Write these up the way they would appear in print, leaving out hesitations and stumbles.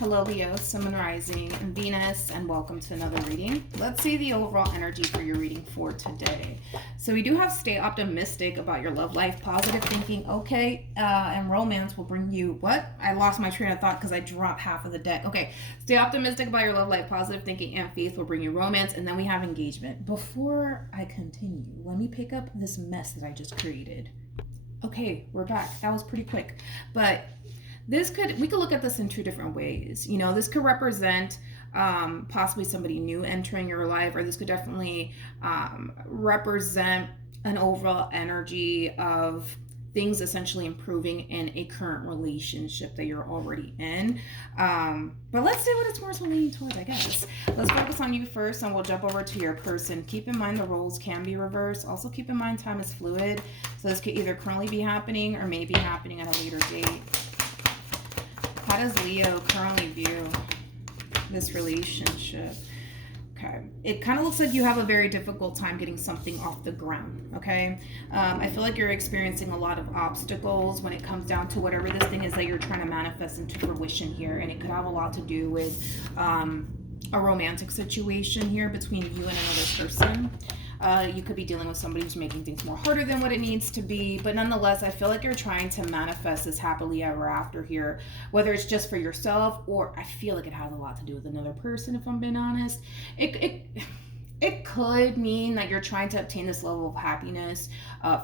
Hello Leo, Sun and Rising, and Venus, and welcome to another reading. Let's see the overall energy for your reading for today. So we do have stay optimistic about your love life, positive thinking, okay, and romance will bring you, what? I lost my train of thought because I dropped half of the deck. Okay, stay optimistic about your love life, positive thinking, and faith will bring you romance, and then we have engagement. Before I continue, let me pick up this mess that I just created. Okay, we're back. That was pretty quick, but we could look at this in two different ways. You know, this could represent possibly somebody new entering your life, or this could definitely represent an overall energy of things essentially improving in a current relationship that you're already in. But let's see what it's more so leaning toward, I guess. Let's focus on you first, and we'll jump over to your person. Keep in mind the roles can be reversed. Also keep in mind time is fluid. So this could either currently be happening or may be happening at a later date. How does Leo currently view this relationship? Okay. It kind of looks like you have a very difficult time getting something off the ground, okay? I feel like you're experiencing a lot of obstacles when it comes down to whatever this thing is that you're trying to manifest into fruition here, and it could have a lot to do with a romantic situation here between you and another person. You could be dealing with somebody who's making things more harder than what it needs to be, but nonetheless, I feel like you're trying to manifest this happily ever after here, whether it's just for yourself, or I feel like it has a lot to do with another person, if I'm being honest. It could mean that you're trying to obtain this level of happiness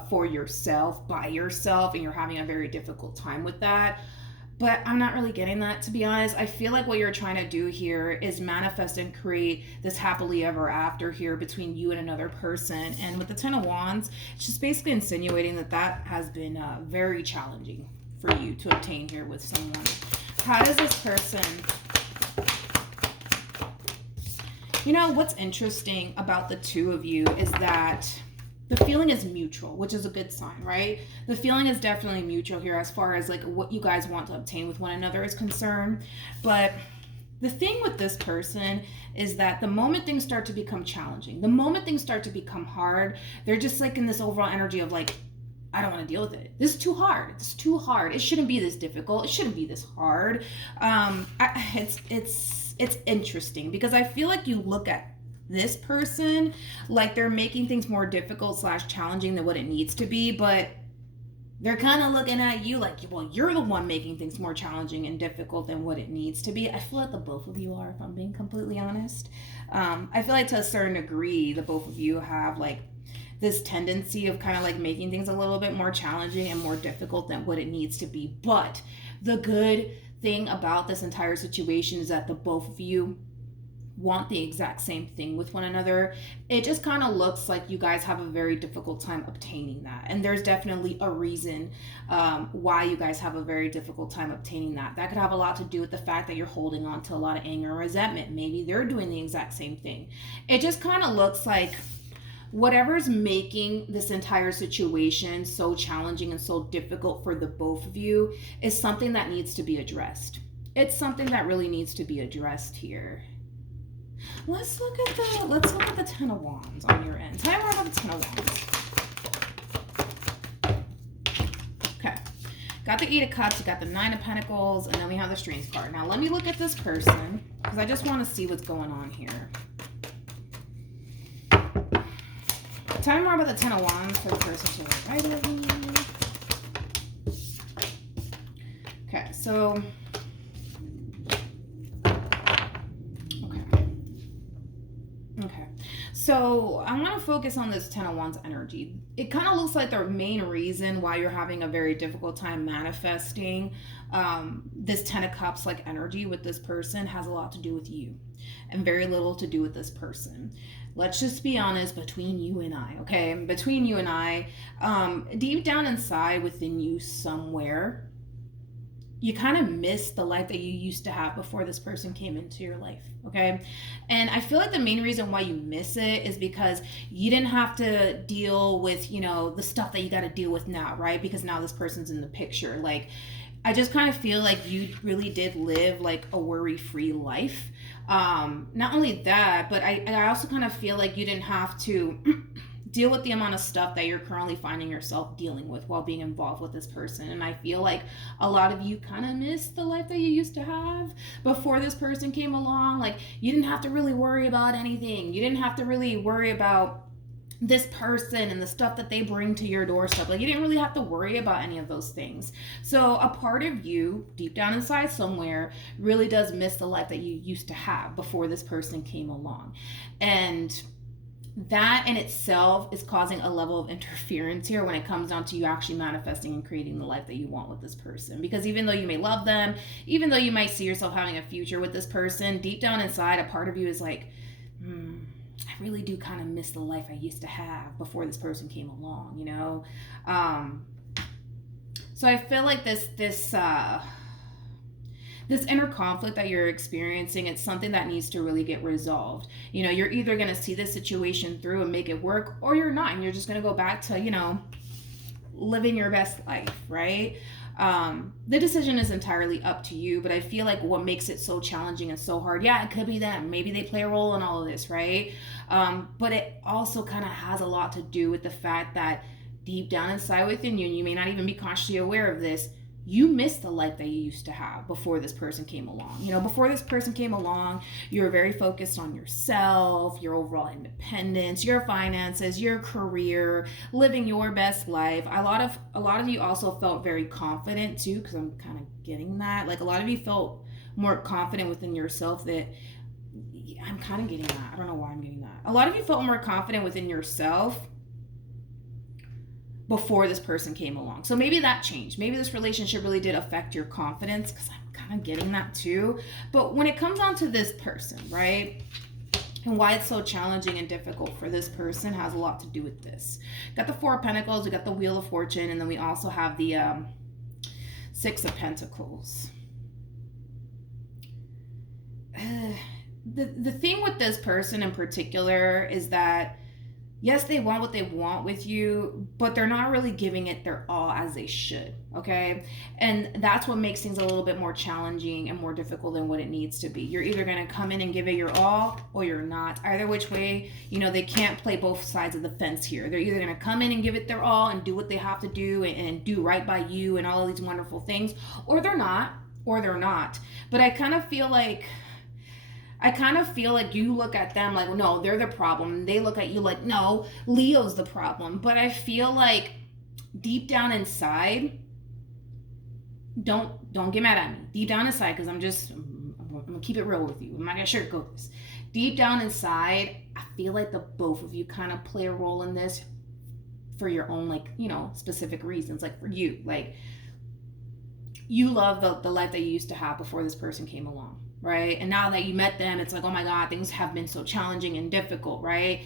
for yourself, by yourself, and you're having a very difficult time with that. But I'm not really getting that, to be honest. I feel like what you're trying to do here is manifest and create this happily ever after here between you and another person. And with the Ten of Wands, it's just basically insinuating that that has been very challenging for you to obtain here with someone. How does this person... You know, what's interesting about the two of you is that the feeling is mutual, which is a good sign, right? The feeling is definitely mutual here as far as like what you guys want to obtain with one another is concerned. But the thing with this person is that the moment things start to become challenging, the moment things start to become hard, they're just like in this overall energy of like, I don't want to deal with it. This is too hard. It's too hard. It shouldn't be this difficult. It shouldn't be this hard. It's interesting because I feel like you look at this person like they're making things more difficult / challenging than what it needs to be, but they're kind of looking at you like, well, you're the one making things more challenging and difficult than what it needs to be. I feel like the both of you are, if I'm being completely honest. I feel like to a certain degree the both of you have like this tendency of kind of like making things a little bit more challenging and more difficult than what it needs to be. But the good thing about this entire situation is that the both of you want the exact same thing with one another. It just kind of looks like you guys have a very difficult time obtaining that, and there's definitely a reason why you guys have a very difficult time obtaining that. That could have a lot to do with the fact that you're holding on to a lot of anger and resentment. Maybe they're doing the exact same thing. It just kind of looks like whatever's making this entire situation so challenging and so difficult for the both of you is something that needs to be addressed. It's something that really needs to be addressed here. Let's look at the Ten of Wands on your end. Tell me more about the Ten of Wands. Okay. Got the Eight of Cups, you got the Nine of Pentacles, and then we have the Strength card. Now let me look at this person because I just want to see what's going on here. Tell me more about the Ten of Wands for the person to the right of me. Okay, so so I want to focus on this Ten of Wands energy. It kind of looks like the main reason why you're having a very difficult time manifesting this Ten of Cups like energy with this person has a lot to do with you and very little to do with this person. Let's just be honest, between you and I, okay? Between you and I, deep down inside within you somewhere, you kind of miss the life that you used to have before this person came into your life, okay? And I feel like the main reason why you miss it is because you didn't have to deal with, you know, the stuff that you got to deal with now, right? Because now this person's in the picture. Like, I just kind of feel like you really did live like a worry-free life. Not only that, but I also kind of feel like you didn't have to deal with the amount of stuff that you're currently finding yourself dealing with while being involved with this person. And I feel like a lot of you kind of miss the life that you used to have before this person came along. Like, you didn't have to really worry about anything. You didn't have to really worry about this person and the stuff that they bring to your doorstep. Like, you didn't really have to worry about any of those things. So a part of you deep down inside somewhere really does miss the life that you used to have before this person came along. And that in itself is causing a level of interference here when it comes down to you actually manifesting and creating the life that you want with this person. Because even though you may love them, even though you might see yourself having a future with this person, deep down inside, a part of you is like, I really do kind of miss the life I used to have before this person came along, you know? So I feel like this inner conflict that you're experiencing, it's something that needs to really get resolved. You know, you're either going to see this situation through and make it work, or you're not, and you're just going to go back to, you know, living your best life, right? The decision is entirely up to you, but I feel like what makes it so challenging and so hard, yeah, it could be them. Maybe they play a role in all of this, right? But it also kind of has a lot to do with the fact that deep down inside within you, and you may not even be consciously aware of this, you miss the life that you used to have before this person came along. You know, before this person came along, you were very focused on yourself, your overall independence, your finances, your career, living your best life. A lot of you also felt very confident too, because I'm kind of getting that. Like, a lot of you felt more confident within yourself that I'm kind of getting that. I don't know why I'm getting that. A lot of you felt more confident within yourself before this person came along. So maybe that changed. Maybe this relationship really did affect your confidence, because I'm kind of getting that too. But when it comes on to this person, right, and why it's so challenging and difficult for this person has a lot to do with this. Got the Four of Pentacles, we got the Wheel of Fortune, and then we also have the Six of Pentacles. The thing with this person in particular is that, yes, they want what they want with you, but they're not really giving it their all as they should, okay? And that's what makes things a little bit more challenging and more difficult than what it needs to be. You're either going to come in and give it your all, or you're not. Either which way, you know, they can't play both sides of the fence here. They're either going to come in and give it their all and do what they have to do and do right by you and all of these wonderful things, or they're not, But I kind of feel like you look at them like, no, they're the problem. They look at you like, no, Leo's the problem. But I feel like deep down inside, don't get mad at me. Deep down inside, because I'm gonna keep it real with you. I'm not gonna sugarcoat this. Deep down inside, I feel like the both of you kind of play a role in this for your own, like, you know, specific reasons. Like, for you, like, you love the life that you used to have before this person came along, right? And now that you met them, it's like, oh my God, things have been so challenging and difficult, right?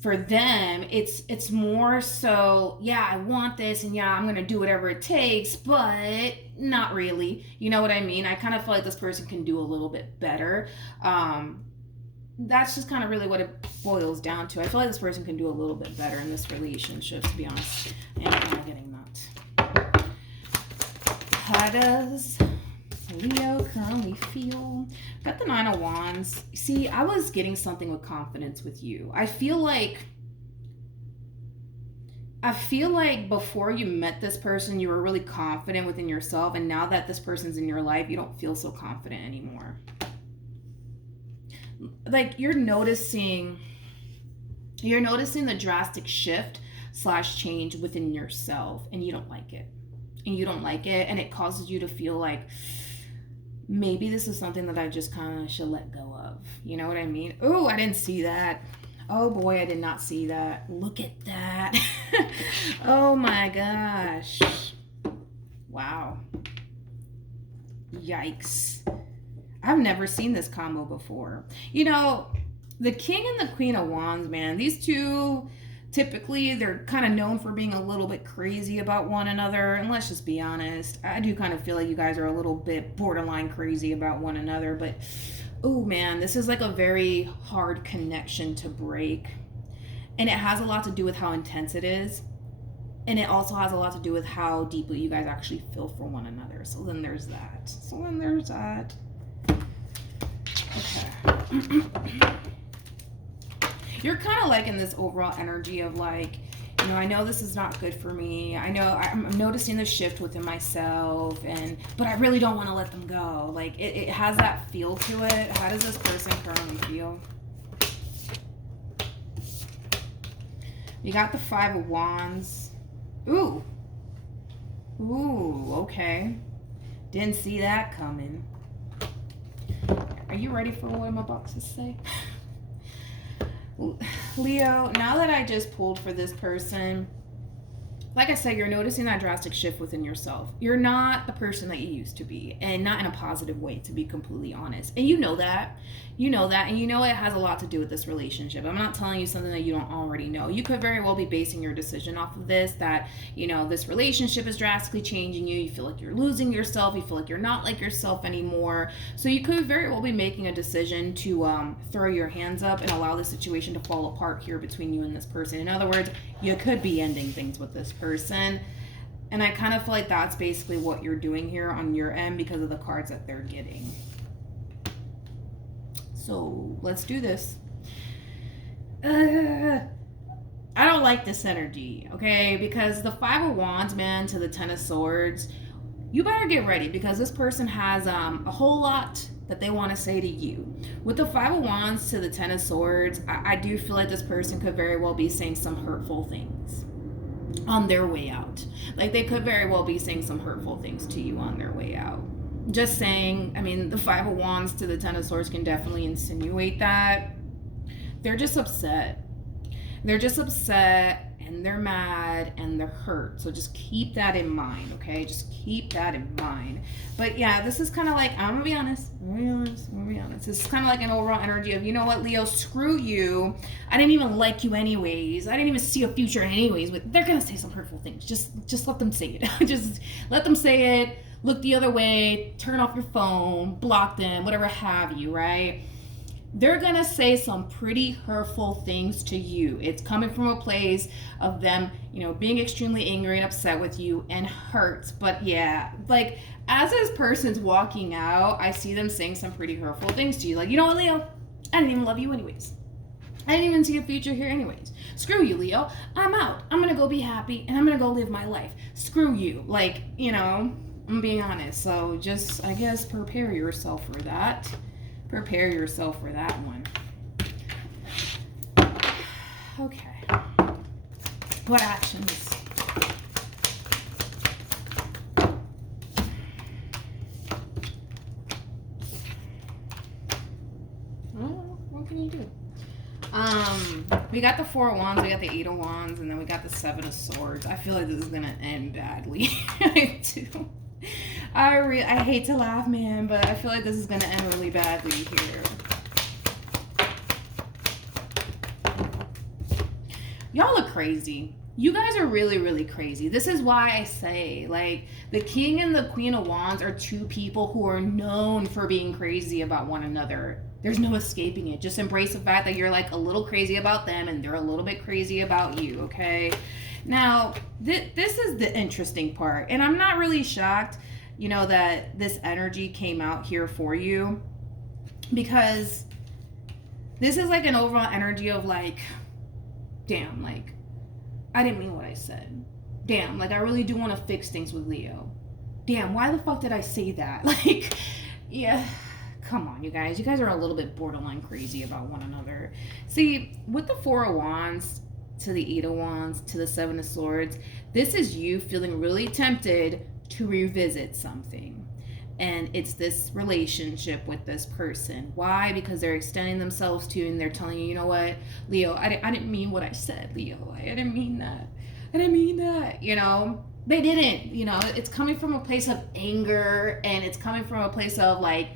For them, it's more so, yeah, I want this, and yeah, I'm gonna do whatever it takes, but not really. You know what I mean? I kind of feel like this person can do a little bit better. That's just kind of really what it boils down to. I feel like this person can do a little bit better in this relationship, to be honest. And I'm kind of getting that. How does Leo currently feel? Got the Nine of Wands. See, I was getting something with confidence with you. I feel like before you met this person, you were really confident within yourself, and now that this person's in your life, you don't feel so confident anymore. Like, you're noticing the drastic shift / change within yourself, and you don't like it. And it causes you to feel like, maybe this is something that I just kind of should let go of. You know what I mean? Oh, I didn't see that. Oh boy, I did not see that. Look at that. Oh my gosh. Wow. Yikes. I've never seen this combo before. You know, the King and the Queen of Wands, man, these two, typically, they're kind of known for being a little bit crazy about one another. And let's just be honest, I do kind of feel like you guys are a little bit borderline crazy about one another. But, oh man, this is like a very hard connection to break. And it has a lot to do with how intense it is. And it also has a lot to do with how deeply you guys actually feel for one another. So then there's that. Okay. You're kind of like in this overall energy of like, you know, I know this is not good for me. I know I'm noticing the shift within myself, but I really don't want to let them go. Like it has that feel to it. How does this person currently feel? You got the 5 of Wands. Ooh. Ooh, okay. Didn't see that coming. Are you ready for what I'm about to say? Leo, now that I just pulled for this person, like I said, you're noticing that drastic shift within yourself. You're not the person that you used to be, and not in a positive way, to be completely honest. And you know that. You know that, and you know it has a lot to do with this relationship. I'm not telling you something that you don't already know. You could very well be basing your decision off of this, that, you know, this relationship is drastically changing you. You feel like you're losing yourself. You feel like you're not like yourself anymore. So you could very well be making a decision to throw your hands up and allow the situation to fall apart here between you and this person. In other words, you could be ending things with this person. And I kind of feel like that's basically what you're doing here on your end because of the cards that they're getting. So let's do this. I don't like this energy, okay? Because the 5 of Wands, man, to the 10 of Swords, you better get ready because this person has a whole lot that they want to say to you. With the 5 of Wands to the 10 of Swords, I do feel like this person could very well be saying some hurtful things on their way out. Like they could very well be saying some hurtful things to you on their way out. Just saying, I mean, the 5 of Wands to the 10 of Swords can definitely insinuate that. They're just upset. They're just upset and they're mad and they're hurt. So just keep that in mind, okay? Just keep that in mind. But yeah, this is kind of like, I'm gonna be honest. This is kind of like an overall energy of, you know what, Leo, screw you. I didn't even like you anyways. I didn't even see a future anyways. But they're gonna say some hurtful things. Just let them say it. Just let them say it. Look the other way, turn off your phone, block them, whatever have you, right? They're going to say some pretty hurtful things to you. It's coming from a place of them, you know, being extremely angry and upset with you and hurt. But yeah, like as this person's walking out, I see them saying some pretty hurtful things to you. Like, you know what, Leo? I didn't even love you anyways. I didn't even see a future here anyways. Screw you, Leo. I'm out. I'm going to go be happy and I'm going to go live my life. Screw you. Like, you know, I'm being honest. So just, I guess, prepare yourself for that. Prepare yourself for that one. Okay. What actions? Well, what can you do? We got the 4 of Wands, we got the 8 of Wands, and then we got the 7 of Swords. I feel like this is gonna end badly. I do. I hate to laugh, man, but I feel like this is gonna end really badly here. Y'all are crazy. You guys are really, really crazy. This is why I say, like, the King and the Queen of Wands are 2 people who are known for being crazy about one another. There's no escaping it. Just embrace the fact that you're like a little crazy about them and they're a little bit crazy about you, okay? Now, this is the interesting part. And I'm not really shocked, you know, that this energy came out here for you. Because this is like an overall energy of like, damn, like, I didn't mean what I said. Damn, like, I really do want to fix things with Leo. Damn, why the fuck did I say that? Like, yeah. Come on, you guys. You guys are a little bit borderline crazy about one another. See, with the 4 of Wands to the 8 of Wands to the 7 of Swords, this is you feeling really tempted to revisit something. And it's this relationship with this person. Why? Because they're extending themselves to you and they're telling you, you know what, Leo, I didn't mean what I said, Leo. I didn't mean that. I didn't mean that, you know. They didn't, you know. It's coming from a place of anger and it's coming from a place of like,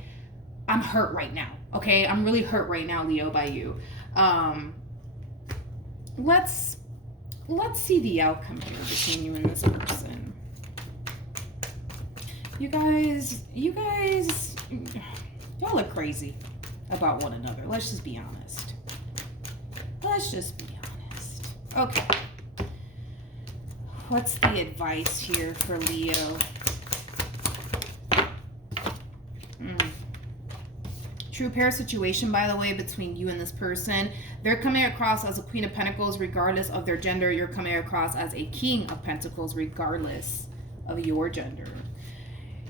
I'm hurt right now, okay? I'm really hurt right now, Leo, by you. Let's see the outcome here between you and this person. You guys, y'all are crazy about one another. Let's just be honest. Let's just be honest. Okay. What's the advice here for Leo? True pair situation, by the way, between you and this person. They're coming across as a Queen of Pentacles regardless of their gender. You're coming across as a King of Pentacles regardless of your gender.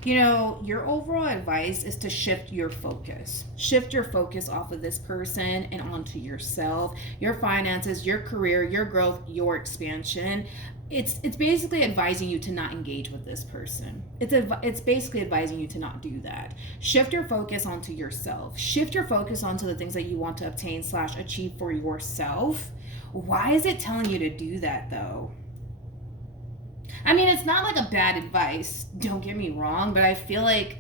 You know, your overall advice is to shift your focus. Shift your focus off of this person and onto yourself, your finances, your career, your growth, your expansion. It's basically advising you to not engage with this person. It's basically advising you to not do that. Shift your focus onto yourself. Shift your focus onto the things that you want to obtain / achieve for yourself. Why is it telling you to do that, though? I mean, it's not like a bad advice, don't get me wrong, but I feel like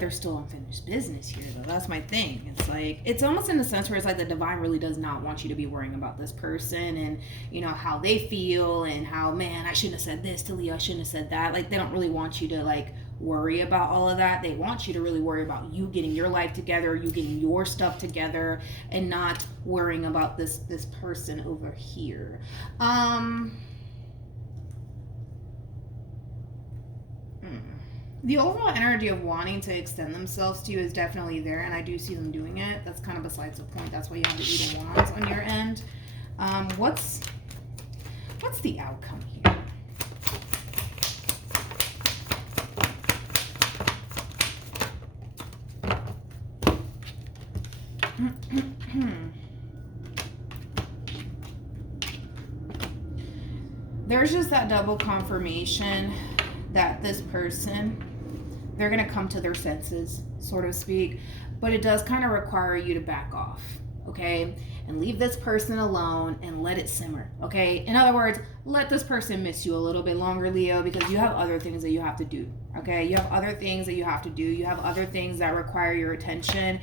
there's still unfinished business here, though. That's my thing. It's like, it's almost in the sense where it's like the divine really does not want you to be worrying about this person and, you know, how they feel and how, man, I shouldn't have said this to Leo, I shouldn't have said that. Like, they don't really want you to, like, worry about all of that. They want you to really worry about you getting your life together, you getting your stuff together, and not worrying about this person over here. The overall energy of wanting to extend themselves to you is definitely there, and I do see them doing it. That's kind of besides the point. That's why you have the Eight of Wands on your end. What's the outcome here? There's just that double confirmation that this person, they're going to come to their senses, so to speak, but it does kind of require you to back off, okay? And leave this person alone and let it simmer, okay? In other words, let this person miss you a little bit longer, Leo, because you have other things that you have to do, okay? You have other things that you have to do. You have other things that require your attention,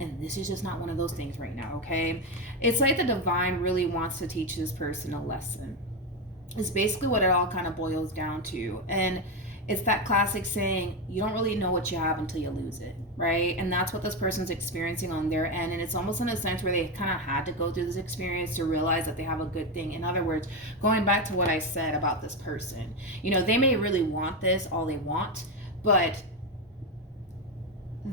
and this is just not one of those things right now, okay? It's like the divine really wants to teach this person a lesson. It's basically what it all kind of boils down to. And it's that classic saying, you don't really know what you have until you lose it, right? And that's what this person's experiencing on their end. And it's almost in a sense where they kind of had to go through this experience to realize that they have a good thing. In other words, going back to what I said about this person, you know, they may really want this, all they want, but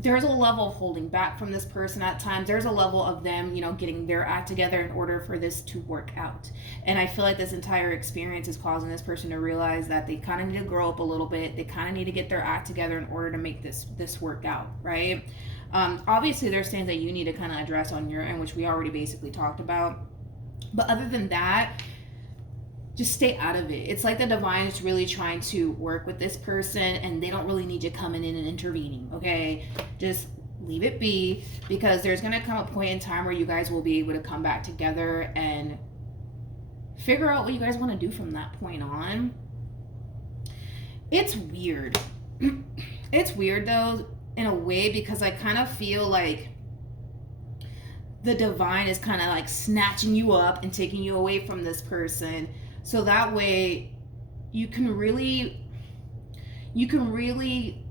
there's a level of holding back from this person at times. There's a level of them, you know, getting their act together in order for this to work out. And I feel like this entire experience is causing this person to realize that they kind of need to grow up a little bit. They kind of need to get their act together in order to make this work out, right? Obviously, there's things that you need to kind of address on your end, which we already basically talked about. But other than that, just stay out of it. It's like the divine is really trying to work with this person, and they don't really need you coming in and intervening, okay? Just leave it be, because there's going to come a point in time where you guys will be able to come back together and figure out what you guys want to do from that point on. It's weird. It's weird, though, in a way, because I kind of feel like the divine is kind of like snatching you up and taking you away from this person, so that way you can really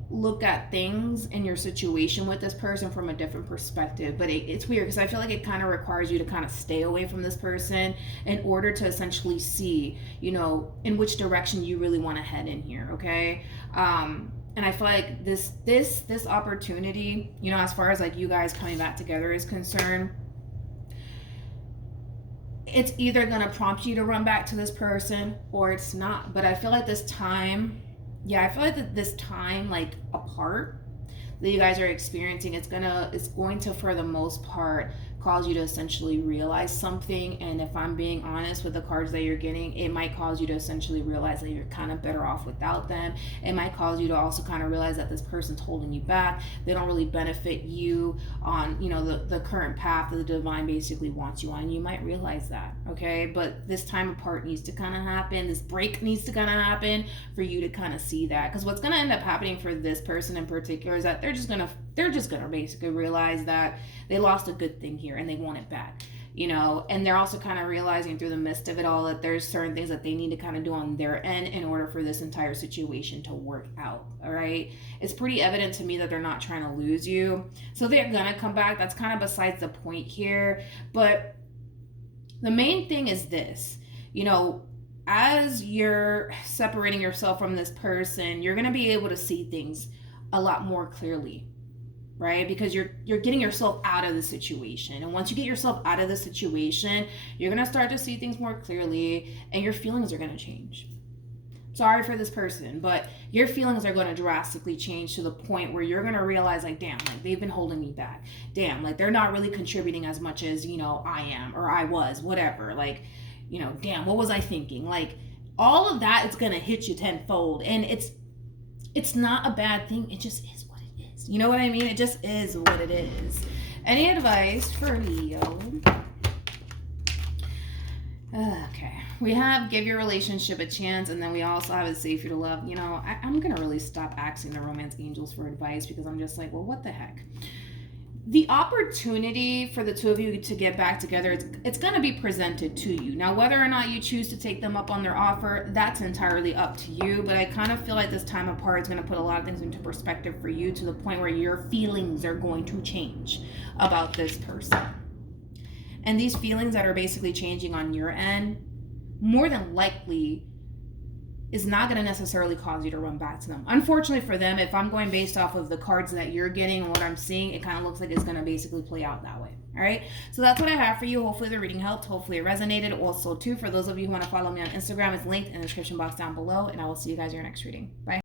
look at things in your situation with this person from a different perspective. But it's weird, because I feel like it kind of requires you to kind of stay away from this person in order to essentially see, you know, in which direction you really want to head in here, okay? And I feel like this opportunity, you know, as far as like you guys coming back together is concerned, it's either going to prompt you to run back to this person or it's not. But I feel like this time, this time like apart that you guys are experiencing, it's going to for the most part cause you to essentially realize something. And if I'm being honest with the cards that you're getting, it might cause you to essentially realize that you're kind of better off without them. It might cause you to also kind of realize that this person's holding you back. They don't really benefit you on, you know, the current path that the divine basically wants you on. You might realize that, okay? But this time apart needs to kind of happen. This break needs to kind of happen for you to kind of see that. Because what's going to end up happening for this person in particular is that they're just gonna basically realize that they lost a good thing here and they want it back, you know. And they're also kind of realizing through the midst of it all that there's certain things that they need to kind of do on their end in order for this entire situation to work out. All right, it's pretty evident to me that they're not trying to lose you, so they're gonna come back. That's kind of besides the point here. But the main thing is this, you know, as you're separating yourself from this person, you're gonna be able to see things a lot more clearly, right? Because you're getting yourself out of the situation. And once you get yourself out of the situation, you're going to start to see things more clearly and your feelings are going to change. Sorry for this person, but your feelings are going to drastically change to the point where you're going to realize, like, damn, like, they've been holding me back. Damn, like, they're not really contributing as much as, you know, I am or I was, whatever. Like, you know, damn, what was I thinking? Like, all of that is going to hit you tenfold. And it's not a bad thing. It just is what it is. You know what I mean? It just is what it is. Any advice for Leo? Okay. We have give your relationship a chance, and then we also have a safe you to love. You know, I'm going to really stop asking the romance angels for advice because I'm just like, well, what the heck? The opportunity for the two of you to get back together, it's going to be presented to you. Now, whether or not you choose to take them up on their offer, that's entirely up to you. But I kind of feel like this time apart is going to put a lot of things into perspective for you to the point where your feelings are going to change about this person. And these feelings that are basically changing on your end, more than likely, is not going to necessarily cause you to run back to them. Unfortunately for them, if I'm going based off of the cards that you're getting and what I'm seeing, it kind of looks like it's going to basically play out that way. All right. So that's what I have for you. Hopefully the reading helped. Hopefully it resonated. Also, too, for those of you who want to follow me on Instagram, it's linked in the description box down below. And I will see you guys in your next reading. Bye.